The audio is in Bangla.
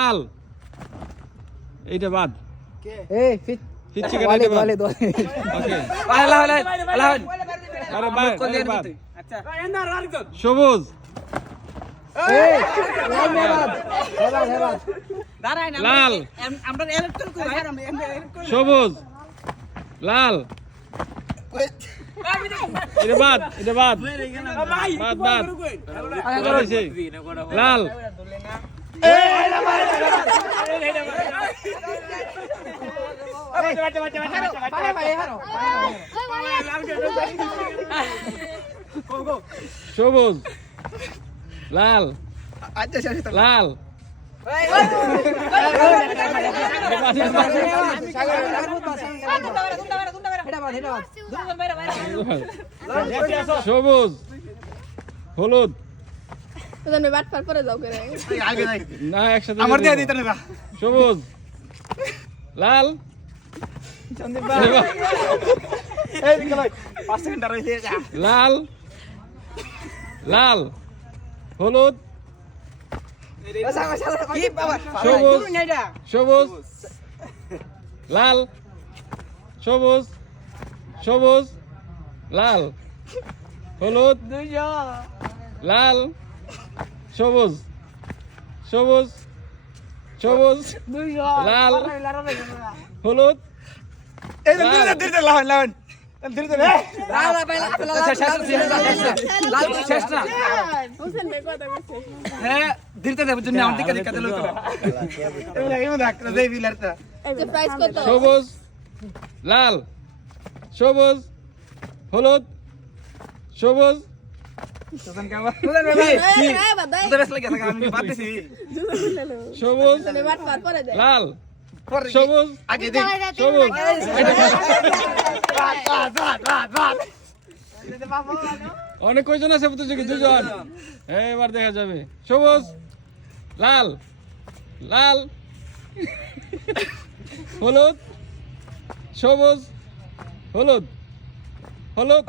লাল এইটা বাদ এই ফিট ফিচ্ছি কাটাইতে বাদ ওকে আলা আলা আলা আরে বাদ আচ্ছা সবুজ এই লাল বাদ হেবাদ দাঁড়ায় না লাল আমরা ইলেকট্রন করি সবুজ লাল এটা বাদ বাদ লাল সবুজ লাল লাল সবুজ হলুদ না একসাথে সবুজ লাল লাল লাল হলুদ সবুজ সবুজ লাল সবুজ সবুজ লাল হলুদ লাল সবুজ সবুজ সবুজ লাল হলুদ সবুজ লাল সবুজ হলুদ সবুজ সবুজ লাল সবুজ সবুজ অনেক কয়জন আছে প্রতিযোগী দুজন এবার দেখা যাবে সবুজ লাল লাল হলুদ সবুজ হলুদ হলুদ